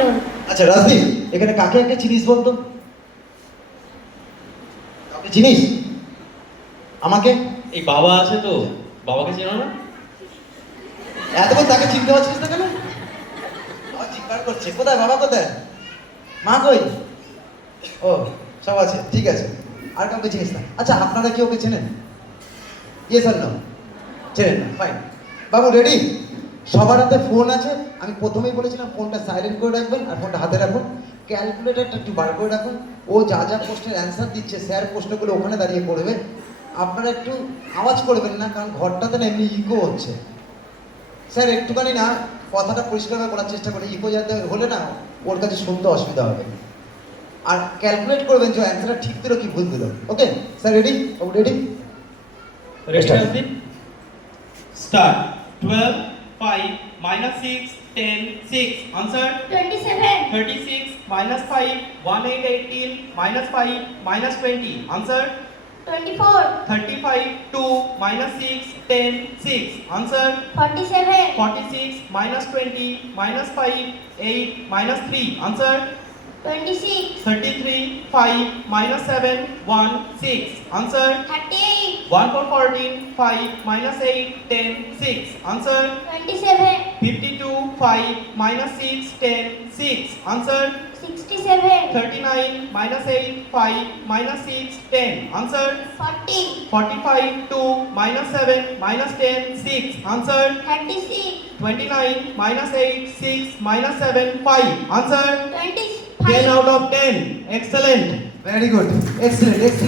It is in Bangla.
মণ্ডল। আচ্ছা রাজদীপ, এখানে কাকে একটা চিনিস বলতো? কাকে চিনিস? আমাকে? এই বাবা আছে তো, বাবাকে চেনো না? এতক্ষণ তাকে চিনতে পারছিস না কেন? বাবা চিৎকার করছে, কোথায় বাবা কোথায়? মা কই? ও সব আছে, ঠিক আছে। আর কাউকে চিনিস না? আচ্ছা আপনারা কি ওকে চেনেন? ইয়েস আর নো? চেনেন না, ফাইন। বাবু রেডি? সবার হাতে ফোন আছে, আমি প্রথমেই বলেছিলাম ফোনটা সাইলেন্ট করে রাখবেন আর ফোনটা হাতে রাখুন। ক্যালকুলেটরটা একটু বার করে রাখুন। ও যা যা প্রশ্নের অ্যান্সার দিচ্ছে স্যার প্রশ্নগুলো ওখানে দাঁড়িয়ে করবে। আপনারা একটু আওয়াজ করবেন না, কারণ ঘরটাতে না এমনি ইকো হচ্ছে। স্যার একটুখানি না কথাটা পরিষ্কারভাবে বলার চেষ্টা করি, ইকো যাতে হলে না ওর কাছে শুনতে অসুবিধা হবে। আর ক্যালকুলেট করবেন যে অ্যান্সারটা ঠিক দিল কি ভুল দিল। Okay sir ready? ও রেডি? Ready Start. Rajdeep? Start. 12 5 minus 6 10 6 answer 27, 36 minus 5 18 18 minus 5 minus 20 answer 24, 35 2 minus 6 10 6 answer 47, 46 minus 20 minus 5 8 minus 3 answer 26, 33 5 minus 7 1 6 answer 38, 1 for 14 5 minus 8 10 6 answer 27, 52 5 minus 6 10 6 answer 67, 39 minus 8 5 minus 6 10 answer 40, 45 2 minus 7 minus 10 6 answer 36, 29 minus 8 6 minus 7 5 answer 10 25, out of 10 excellent very good, excellent, excellent.